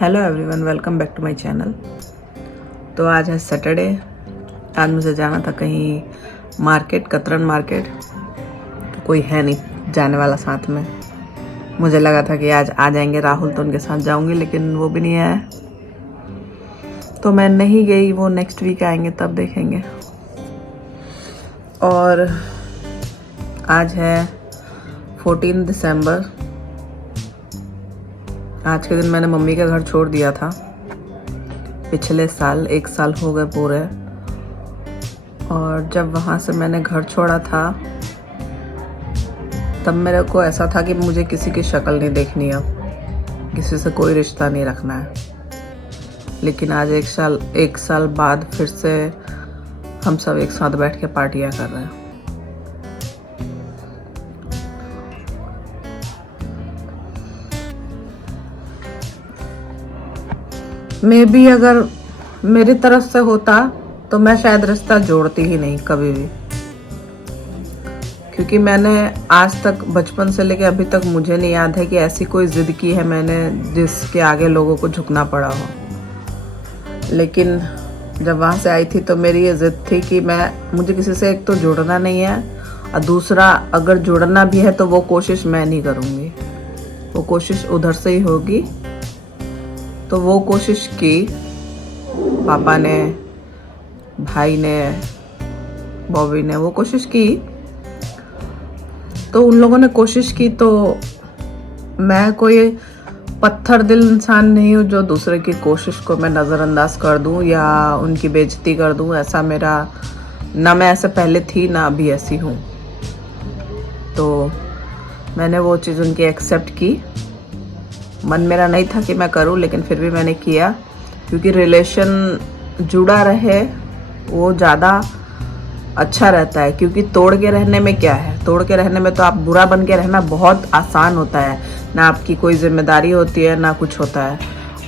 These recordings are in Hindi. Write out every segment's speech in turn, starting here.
Hello everyone, welcome back to my channel. तो आज है सैटरडे। आज मुझे जाना था कहीं मार्केट, कतरन मार्केट। तो कोई है नहीं जाने वाला साथ में। मुझे लगा था कि आज आ जाएंगे राहुल तो उनके साथ जाऊंगी, लेकिन वो भी नहीं आया। तो मैं नहीं गई, वो नेक्स्ट वीक आएंगे तब देखेंगे। और आज है 14 दिसंबर। आज के दिन मैंने मम्मी का घर छोड़ दिया था पिछले साल, 1 साल हो गए पूरे। और जब वहाँ से मैंने घर छोड़ा था तब मेरे को ऐसा था कि मुझे किसी की शक्ल नहीं देखनी, अब किसी से कोई रिश्ता नहीं रखना है। लेकिन आज 1 साल बाद फिर से हम सब एक साथ बैठ के पार्टियाँ कर रहे हैं। मे बी अगर मेरी तरफ से होता तो मैं शायद रिश्ता जोड़ती ही नहीं कभी भी, क्योंकि मैंने आज तक बचपन से लेके अभी तक मुझे नहीं याद है कि ऐसी कोई जिद की है मैंने जिसके आगे लोगों को झुकना पड़ा हो। लेकिन जब वहाँ से आई थी तो मेरी ये जिद थी कि मुझे किसी से एक तो जुड़ना नहीं है, और दूसरा अगर जुड़ना भी है तो वो कोशिश मैं नहीं करूँगी, वो कोशिश उधर से ही होगी। तो वो कोशिश की पापा ने, भाई ने, बॉबी ने, वो कोशिश की। तो उन लोगों ने कोशिश की, तो मैं कोई पत्थर दिल इंसान नहीं हूँ जो दूसरे की कोशिश को मैं नज़रअंदाज कर दूँ या उनकी बेइज्जती कर दूँ। ऐसा मेरा ना, मैं ऐसे पहले थी ना अभी ऐसी हूँ। तो मैंने वो चीज़ उनकी एक्सेप्ट की। मन मेरा नहीं था कि मैं करूं, लेकिन फिर भी मैंने किया, क्योंकि रिलेशन जुड़ा रहे वो ज़्यादा अच्छा रहता है। क्योंकि तोड़ के रहने में क्या है, तोड़ के रहने में तो आप बुरा बन के रहना बहुत आसान होता है, ना आपकी कोई जिम्मेदारी होती है ना कुछ होता है।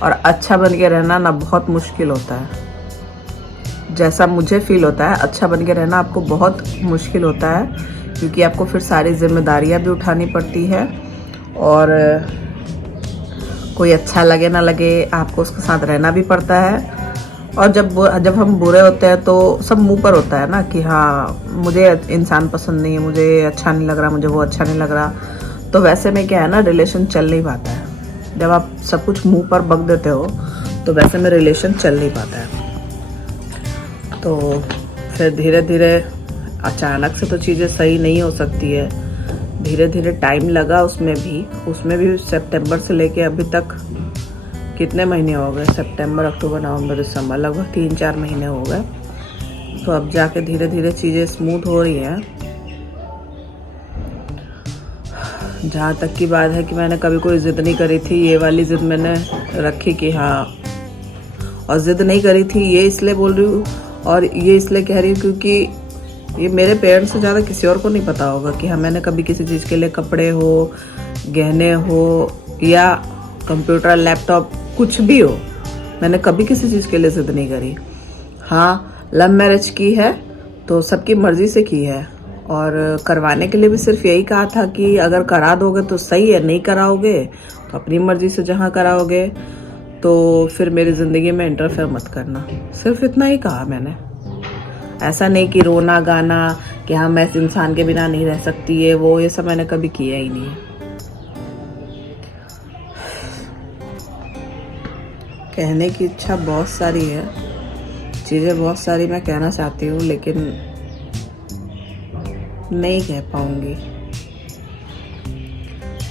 और अच्छा बन के रहना ना बहुत मुश्किल होता है। जैसा मुझे फील होता है, अच्छा बन के रहना आपको बहुत मुश्किल होता है, क्योंकि आपको फिर सारी जिम्मेदारियाँ भी उठानी पड़ती है। और कोई अच्छा लगे ना लगे आपको उसके साथ रहना भी पड़ता है। और जब हम बुरे होते हैं तो सब मुंह पर होता है ना कि हाँ मुझे इंसान पसंद नहीं है, मुझे अच्छा नहीं लग रहा, मुझे वो अच्छा नहीं लग रहा। तो वैसे में क्या है ना, रिलेशन चल नहीं पाता है। जब आप सब कुछ मुंह पर बक देते हो तो वैसे में रिलेशन चल नहीं पाता है। तो फिर धीरे धीरे, अचानक से तो चीज़ें सही नहीं हो सकती है, धीरे धीरे टाइम लगा उसमें भी सितंबर से लेके अभी तक कितने महीने हो गए, सितंबर, अक्टूबर, नवंबर, दिसंबर, लगभग 3-4 महीने हो गए। तो अब जाके धीरे धीरे चीज़ें स्मूथ हो रही हैं। जहाँ तक की बात है कि मैंने कभी कोई ज़िद नहीं करी थी, ये वाली ज़िद मैंने रखी कि हाँ, और ज़िद नहीं करी थी ये इसलिए बोल रही हूँ और ये इसलिए कह रही हूँ क्योंकि ये मेरे पेरेंट्स से ज़्यादा किसी और को नहीं पता होगा कि हाँ मैंने कभी किसी चीज़ के लिए, कपड़े हो, गहने हो या कंप्यूटर, लैपटॉप, कुछ भी हो, मैंने कभी किसी चीज़ के लिए ज़िद नहीं करी। हाँ, लव मैरिज की है तो सबकी मर्ज़ी से की है, और करवाने के लिए भी सिर्फ यही कहा था कि अगर करा दोगे तो सही है, नहीं कराओगे तो अपनी मर्ज़ी से जहाँ कराओगे तो फिर मेरी ज़िंदगी में इंटरफेयर मत करना। सिर्फ इतना ही कहा मैंने। ऐसा नहीं कि रोना गाना कि हाँ मैं इस इंसान के बिना नहीं रह सकती, ये सब मैंने कभी किया ही नहीं है। कहने की इच्छा बहुत सारी है, चीज़ें बहुत सारी मैं कहना चाहती हूँ, लेकिन नहीं कह पाऊंगी,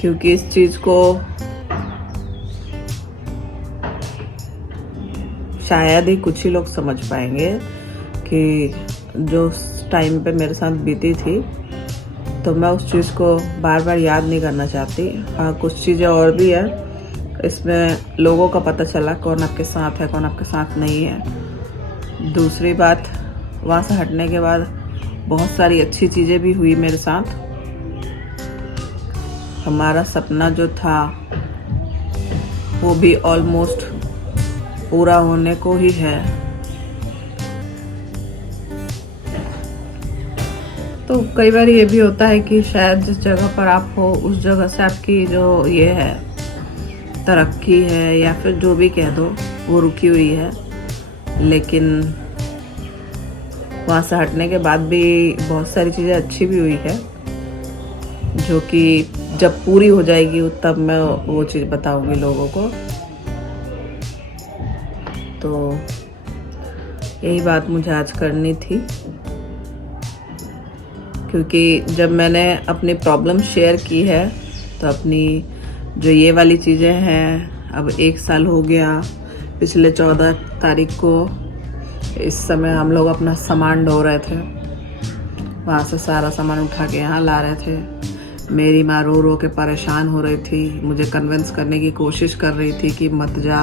क्योंकि इस चीज़ को शायद ही कुछ ही लोग समझ पाएंगे कि जो टाइम पे मेरे साथ बीती थी। तो मैं उस चीज़ को बार बार याद नहीं करना चाहती। हाँ, कुछ चीज़ें और भी है इसमें, लोगों का पता चला कौन आपके साथ है, कौन आपके साथ नहीं है। दूसरी बात, वहाँ से हटने के बाद बहुत सारी अच्छी चीज़ें भी हुई मेरे साथ। हमारा सपना जो था वो भी ऑलमोस्ट पूरा होने को ही है। तो कई बार ये भी होता है कि शायद जिस जगह पर आप हो उस जगह से आपकी जो ये है तरक्की है या फिर जो भी कह दो वो रुकी हुई है, लेकिन वहाँ से हटने के बाद भी बहुत सारी चीज़ें अच्छी भी हुई है, जो कि जब पूरी हो जाएगी तब मैं वो चीज़ बताऊंगी लोगों को। तो यही बात मुझे आज करनी थी, क्योंकि जब मैंने अपनी प्रॉब्लम शेयर की है तो अपनी जो ये वाली चीज़ें हैं, अब 1 साल हो गया। पिछले 14 तारीख को इस समय हम लोग अपना सामान ढो रहे थे, वहाँ से सारा सामान उठा के यहाँ ला रहे थे। मेरी माँ रो रो के परेशान हो रही थी, मुझे कन्विंस करने की कोशिश कर रही थी कि मत जा,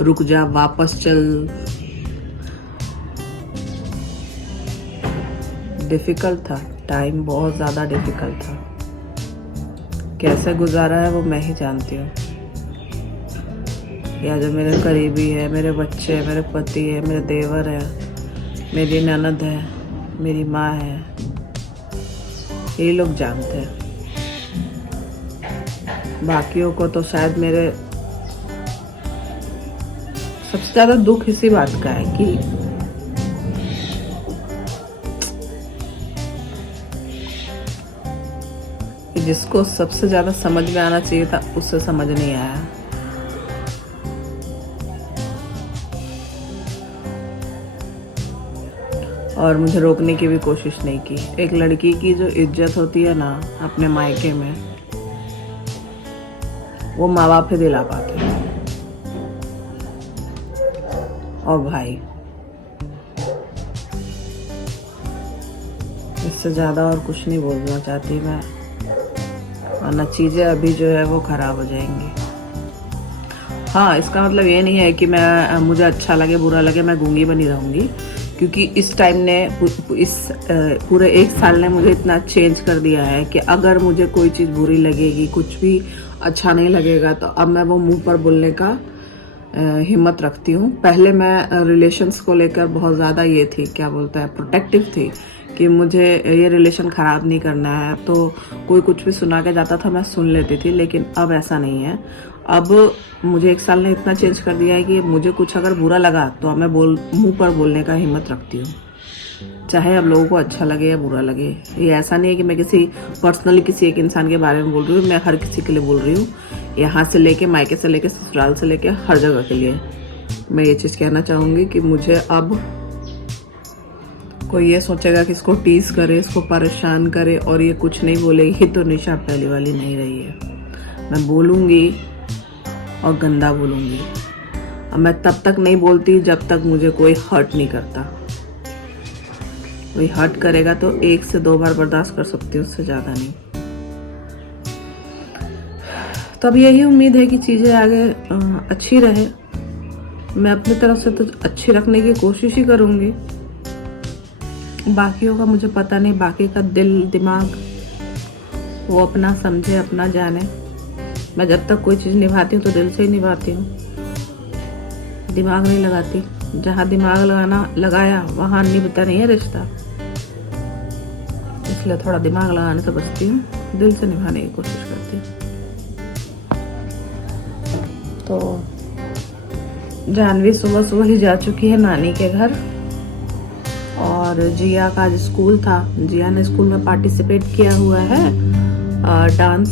रुक जा, वापस चल। डिफ़िकल्ट था, टाइम बहुत ज़्यादा डिफ़िकल्ट था। कैसे गुजारा है वो मैं ही जानती हूँ। या जो मेरे करीबी है, मेरे बच्चे है, मेरे पति है, मेरे देवर है, मेरी ननद है, मेरी माँ है, ये लोग जानते हैं। बाकियों को तो शायद मेरे सबसे ज़्यादा दुख इसी बात का है कि जिसको सबसे ज़्यादा समझ में आना चाहिए था उससे समझ नहीं आया। और मुझे रोकने की भी कोशिश नहीं की। एक लड़की की जो इज्जत होती है ना अपने मायके में, वो माँ बाप ही दिला पाते हैं। और भाई, इससे ज़्यादा और कुछ नहीं बोलना चाहती मैं, वरना चीज़ें अभी जो है वो ख़राब हो जाएंगी। हाँ, इसका मतलब ये नहीं है कि मुझे अच्छा लगे बुरा लगे मैं गूंगी बनी रहूँगी, क्योंकि इस टाइम ने इस पूरे 1 साल ने मुझे इतना चेंज कर दिया है कि अगर मुझे कोई चीज़ बुरी लगेगी, कुछ भी अच्छा नहीं लगेगा, तो अब मैं वो मुंह पर बोलने का हिम्मत रखती हूँ। पहले मैं रिलेशंस को लेकर बहुत ज़्यादा ये थी, क्या बोलता है, प्रोटेक्टिव थी कि मुझे ये रिलेशन ख़राब नहीं करना है, तो कोई कुछ भी सुना के जाता था मैं सुन लेती थी। लेकिन अब ऐसा नहीं है। अब मुझे 1 साल ने इतना चेंज कर दिया है कि मुझे कुछ अगर बुरा लगा तो मैं मुंह पर बोलने का हिम्मत रखती हूँ, चाहे अब लोगों को अच्छा लगे या बुरा लगे। ये ऐसा नहीं है कि मैं पर्सनली किसी एक इंसान के बारे में बोल रही हूँ, मैं हर किसी के लिए बोल रही हूँ, यहाँ से लेके मायके से लेके ससुराल से लेके हर जगह के लिए। मैं ये चीज़ कहना चाहूँगी कि मुझे अब कोई ये सोचेगा कि इसको टीज करे, इसको परेशान करे और ये कुछ नहीं बोलेगी, तो निशा पहली वाली नहीं रही है। मैं बोलूँगी और गंदा बोलूँगी। अब मैं तब तक नहीं बोलती जब तक मुझे कोई हर्ट नहीं करता। कोई हर्ट करेगा तो 1 से 2 बार बर्दाश्त कर सकती हूँ, उससे ज़्यादा नहीं। तो अब यही उम्मीद है कि चीज़ें आगे अच्छी रहे। मैं अपनी तरफ से तो अच्छी रखने की कोशिश ही करूँगी। बाकियों का मुझे पता नहीं, बाकी का दिल दिमाग वो अपना समझे, अपना जाने। मैं जब तक कोई चीज़ निभाती हूँ तो दिल से ही निभाती हूँ, दिमाग नहीं लगाती। जहाँ दिमाग लगाया वहाँ निभता नहीं है रिश्ता, इसलिए थोड़ा दिमाग लगाने से बचती हूँ, दिल से निभाने की कोशिश करती हूँ। तो जानवी सुबह सुबह ही जा चुकी है नानी के घर, और जिया का आज स्कूल था। जिया ने स्कूल में पार्टिसिपेट किया हुआ है डांस,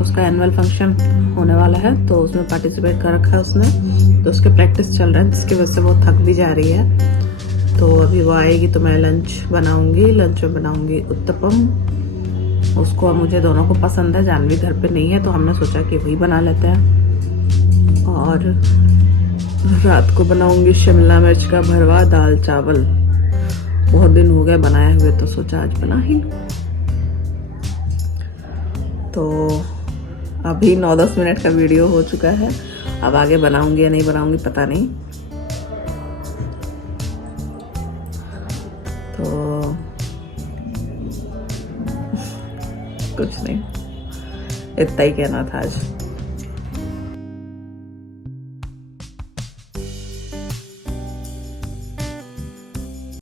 उसका एनुअल फंक्शन होने वाला है, तो उसमें पार्टिसिपेट कर रखा है उसने। तो उसके प्रैक्टिस चल रहा है, जिसकी वजह से वो थक भी जा रही है। तो अभी वो आएगी तो मैं लंच बनाऊंगी। लंच में बनाऊंगी उत्तपम, उसको और मुझे दोनों को पसंद है। जानवी घर पे नहीं है तो हमने सोचा कि वही बना लेते हैं। और रात को बनाऊंगी शिमला मिर्च का भरवा, दाल चावल। बहुत दिन हो गए बनाए हुए, तो सोचा आज बना ही लूं। तो अभी 9-10 मिनट का वीडियो हो चुका है। अब आगे बनाऊंगी या नहीं बनाऊंगी पता नहीं। तो कुछ नहीं, इतना ही कहना था आज।